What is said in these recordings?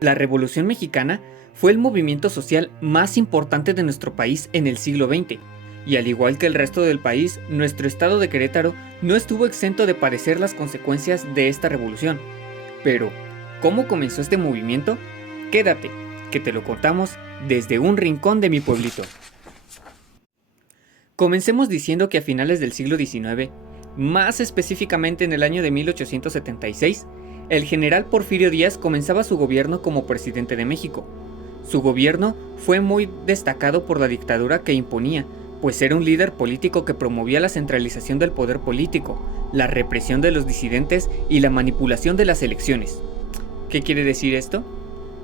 La Revolución Mexicana fue el movimiento social más importante de nuestro país en el siglo XX, y al igual que el resto del país, nuestro estado de Querétaro no estuvo exento de padecer las consecuencias de esta revolución. Pero, ¿cómo comenzó este movimiento? Quédate, que te lo contamos desde un rincón de mi pueblito. Comencemos diciendo que a finales del siglo XIX, más específicamente en el año de 1876, el general Porfirio Díaz comenzaba su gobierno como presidente de México. Su gobierno fue muy destacado por la dictadura que imponía, pues era un líder político que promovía la centralización del poder político, la represión de los disidentes y la manipulación de las elecciones. ¿Qué quiere decir esto?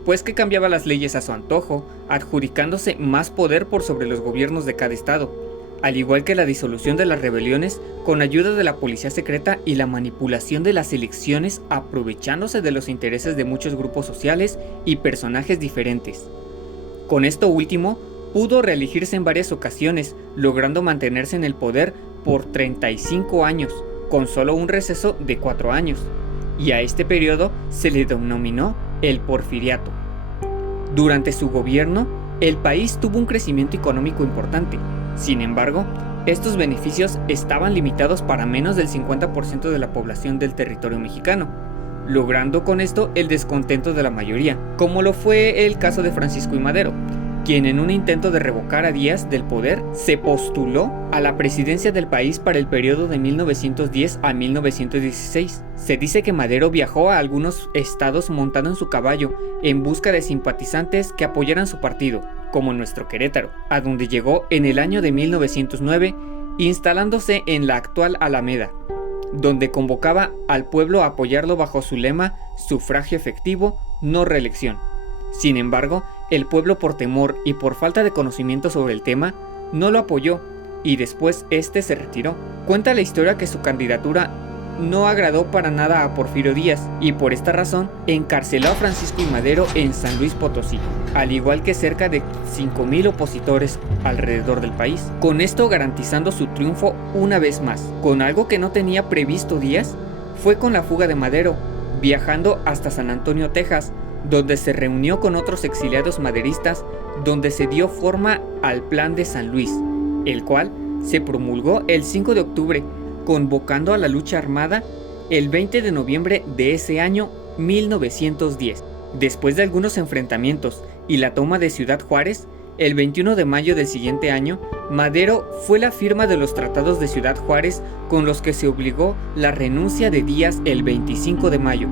Pues que cambiaba las leyes a su antojo, adjudicándose más poder por sobre los gobiernos de cada estado, al igual que la disolución de las rebeliones con ayuda de la policía secreta y la manipulación de las elecciones aprovechándose de los intereses de muchos grupos sociales y personajes diferentes. Con esto último, pudo reelegirse en varias ocasiones, logrando mantenerse en el poder por 35 años, con solo un receso de 4 años, y a este periodo se le denominó el Porfiriato. Durante su gobierno, el país tuvo un crecimiento económico importante. Sin embargo, estos beneficios estaban limitados para menos del 50% de la población del territorio mexicano, logrando con esto el descontento de la mayoría, como lo fue el caso de Francisco I. Madero, quien en un intento de revocar a Díaz del poder se postuló a la presidencia del país para el periodo de 1910 a 1916. Se dice que Madero viajó a algunos estados montado en su caballo en busca de simpatizantes que apoyaran su partido, como nuestro Querétaro, a donde llegó en el año de 1909, instalándose en la actual Alameda, donde convocaba al pueblo a apoyarlo bajo su lema sufragio efectivo, no reelección. Sin embargo, el pueblo, por temor y por falta de conocimiento sobre el tema, no lo apoyó y después este se retiró. Cuenta la historia que su candidatura no agradó para nada a Porfirio Díaz y por esta razón encarceló a Francisco I. Madero en San Luis Potosí, al igual que cerca de 5,000 opositores alrededor del país, con esto garantizando su triunfo una vez más. Con algo que no tenía previsto Díaz, fue con la fuga de Madero, viajando hasta San Antonio, Texas, donde se reunió con otros exiliados maderistas, donde se dio forma al Plan de San Luis, el cual se promulgó el 5 de octubre, convocando a la lucha armada el 20 de noviembre de ese año 1910. Después de algunos enfrentamientos y la toma de Ciudad Juárez, el 21 de mayo del siguiente año, Madero fue la firma de los tratados de Ciudad Juárez con los que se obligó la renuncia de Díaz el 25 de mayo,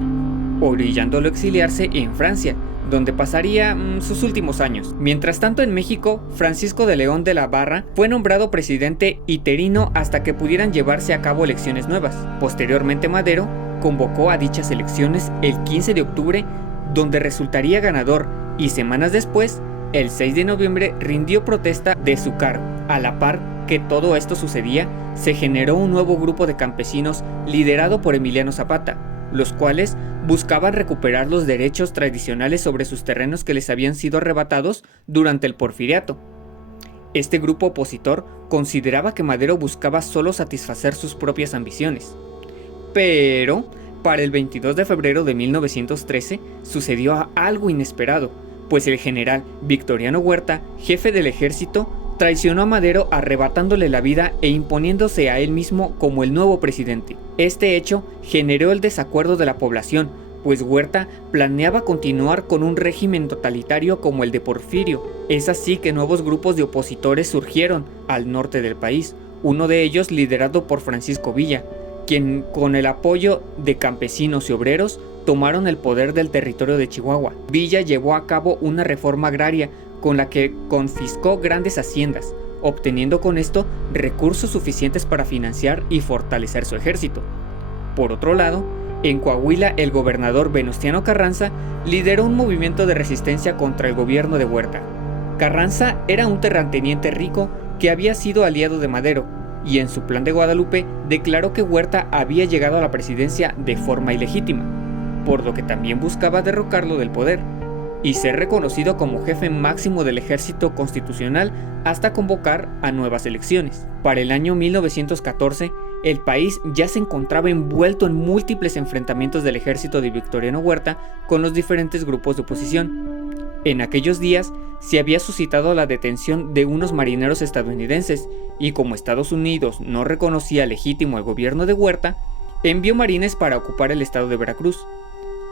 orillándolo a exiliarse en Francia, donde pasaría sus últimos años. Mientras tanto, en México, Francisco de León de la Barra fue nombrado presidente interino hasta que pudieran llevarse a cabo elecciones nuevas. Posteriormente, Madero convocó a dichas elecciones el 15 de octubre, donde resultaría ganador, y semanas después, el 6 de noviembre, rindió protesta de su cargo. A la par que todo esto sucedía, se generó un nuevo grupo de campesinos liderado por Emiliano Zapata, los cuales buscaban recuperar los derechos tradicionales sobre sus terrenos que les habían sido arrebatados durante el Porfiriato. Este grupo opositor consideraba que Madero buscaba solo satisfacer sus propias ambiciones. Pero, para el 22 de febrero de 1913, sucedió algo inesperado, pues el general Victoriano Huerta, jefe del ejército, traicionó a Madero arrebatándole la vida e imponiéndose a él mismo como el nuevo presidente. Este hecho generó el desacuerdo de la población, pues Huerta planeaba continuar con un régimen totalitario como el de Porfirio. Es así que nuevos grupos de opositores surgieron al norte del país, uno de ellos liderado por Francisco Villa, quien con el apoyo de campesinos y obreros tomaron el poder del territorio de Chihuahua. Villa llevó a cabo una reforma agraria con la que confiscó grandes haciendas, obteniendo con esto recursos suficientes para financiar y fortalecer su ejército. Por otro lado, en Coahuila, el gobernador Venustiano Carranza lideró un movimiento de resistencia contra el gobierno de Huerta. Carranza era un terrateniente rico que había sido aliado de Madero, y en su plan de Guadalupe declaró que Huerta había llegado a la presidencia de forma ilegítima, por lo que también buscaba derrocarlo del poder y ser reconocido como jefe máximo del ejército constitucional hasta convocar a nuevas elecciones. Para el año 1914, el país ya se encontraba envuelto en múltiples enfrentamientos del ejército de Victoriano Huerta con los diferentes grupos de oposición. En aquellos días se había suscitado la detención de unos marineros estadounidenses y como Estados Unidos no reconocía legítimo el gobierno de Huerta, envió marines para ocupar el estado de Veracruz.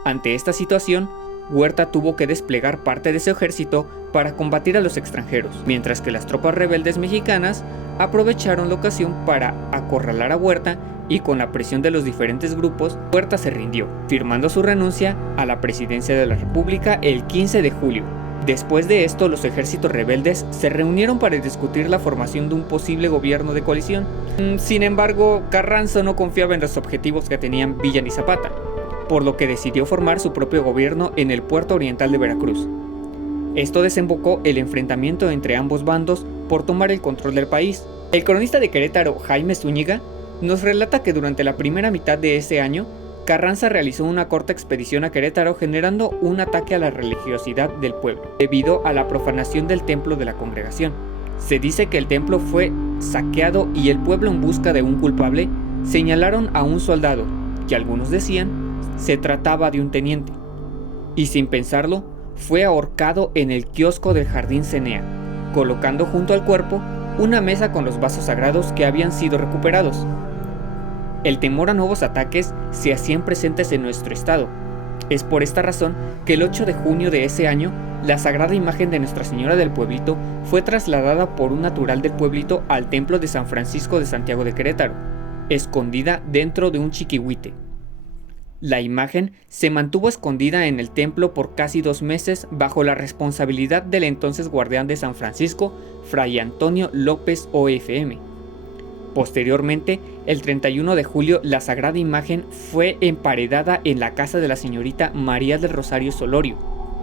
Ante esta situación, Huerta tuvo que desplegar parte de su ejército para combatir a los extranjeros, mientras que las tropas rebeldes mexicanas aprovecharon la ocasión para acorralar a Huerta y con la presión de los diferentes grupos, Huerta se rindió, firmando su renuncia a la presidencia de la República el 15 de julio. Después de esto, los ejércitos rebeldes se reunieron para discutir la formación de un posible gobierno de coalición. Sin embargo, Carranza no confiaba en los objetivos que tenían Villa ni Zapata, por lo que decidió formar su propio gobierno en el puerto oriental de Veracruz. Esto desembocó el enfrentamiento entre ambos bandos por tomar el control del país. El cronista de Querétaro, Jaime Zúñiga, nos relata que durante la primera mitad de ese año, Carranza realizó una corta expedición a Querétaro generando un ataque a la religiosidad del pueblo, debido a la profanación del templo de la congregación. Se dice que el templo fue saqueado y el pueblo, en busca de un culpable, señalaron a un soldado, que algunos decían se trataba de un teniente, y sin pensarlo, fue ahorcado en el kiosco del Jardín Cenea, colocando junto al cuerpo una mesa con los vasos sagrados que habían sido recuperados. El temor a nuevos ataques se hacían presentes en nuestro estado. Es por esta razón que el 8 de junio de ese año, la sagrada imagen de Nuestra Señora del Pueblito fue trasladada por un natural del pueblito al templo de San Francisco de Santiago de Querétaro, escondida dentro de un chiquihuite. La imagen se mantuvo escondida en el templo por casi 2 meses bajo la responsabilidad del entonces guardián de San Francisco, Fray Antonio López OFM. Posteriormente, el 31 de julio, la sagrada imagen fue emparedada en la casa de la señorita María del Rosario Solorio,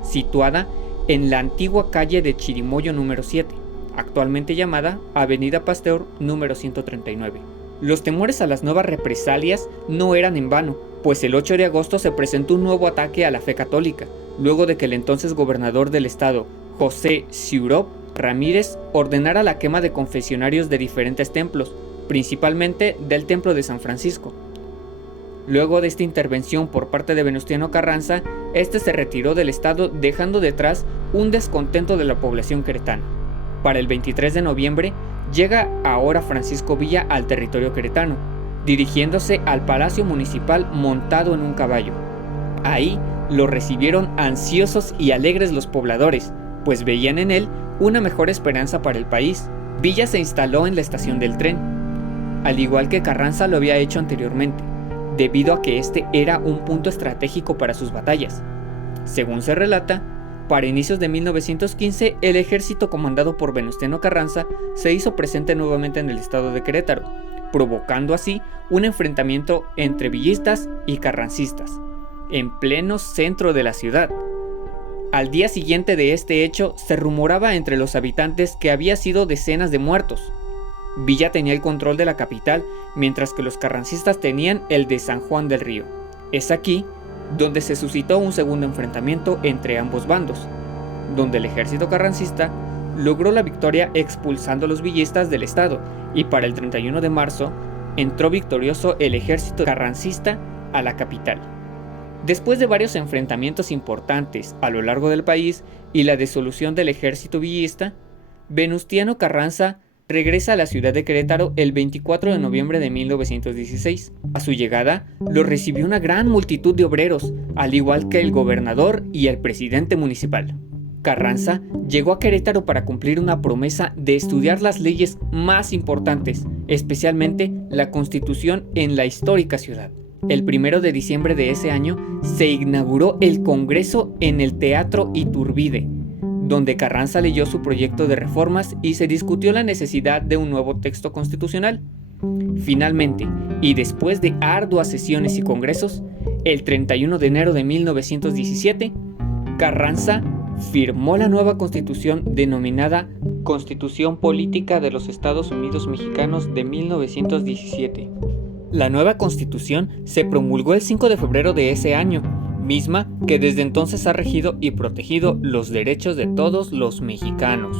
situada en la antigua calle de Chirimoyo número 7, actualmente llamada Avenida Pasteur número 139. Los temores a las nuevas represalias no eran en vano, pues el 8 de agosto se presentó un nuevo ataque a la fe católica, luego de que el entonces gobernador del estado, José Ciurop Ramírez, ordenara la quema de confesionarios de diferentes templos, principalmente del templo de San Francisco. Luego de esta intervención por parte de Venustiano Carranza, este se retiró del estado dejando detrás un descontento de la población queretana. Para el 23 de noviembre, llega ahora Francisco Villa al territorio queretano, dirigiéndose al Palacio Municipal montado en un caballo. Ahí lo recibieron ansiosos y alegres los pobladores, pues veían en él una mejor esperanza para el país. Villa se instaló en la estación del tren, al igual que Carranza lo había hecho anteriormente, debido a que este era un punto estratégico para sus batallas. Según se relata, para inicios de 1915, el ejército comandado por Venustiano Carranza se hizo presente nuevamente en el estado de Querétaro, provocando así un enfrentamiento entre villistas y carrancistas, en pleno centro de la ciudad. Al día siguiente de este hecho, se rumoraba entre los habitantes que había sido decenas de muertos. Villa tenía el control de la capital, mientras que los carrancistas tenían el de San Juan del Río. Es aquí donde se suscitó un segundo enfrentamiento entre ambos bandos, donde el ejército carrancista logró la victoria expulsando a los villistas del estado, y para el 31 de marzo entró victorioso el ejército carrancista a la capital. Después de varios enfrentamientos importantes a lo largo del país y la disolución del ejército villista, Venustiano Carranza regresa a la ciudad de Querétaro el 24 de noviembre de 1916. A su llegada, lo recibió una gran multitud de obreros, al igual que el gobernador y el presidente municipal. Carranza llegó a Querétaro para cumplir una promesa de estudiar las leyes más importantes, especialmente la Constitución en la histórica ciudad. El 1 de diciembre de ese año se inauguró el Congreso en el Teatro Iturbide, donde Carranza leyó su proyecto de reformas y se discutió la necesidad de un nuevo texto constitucional. Finalmente, y después de arduas sesiones y congresos, el 31 de enero de 1917, Carranza firmó la nueva constitución denominada Constitución Política de los Estados Unidos Mexicanos de 1917. La nueva constitución se promulgó el 5 de febrero de ese año, misma que desde entonces ha regido y protegido los derechos de todos los mexicanos.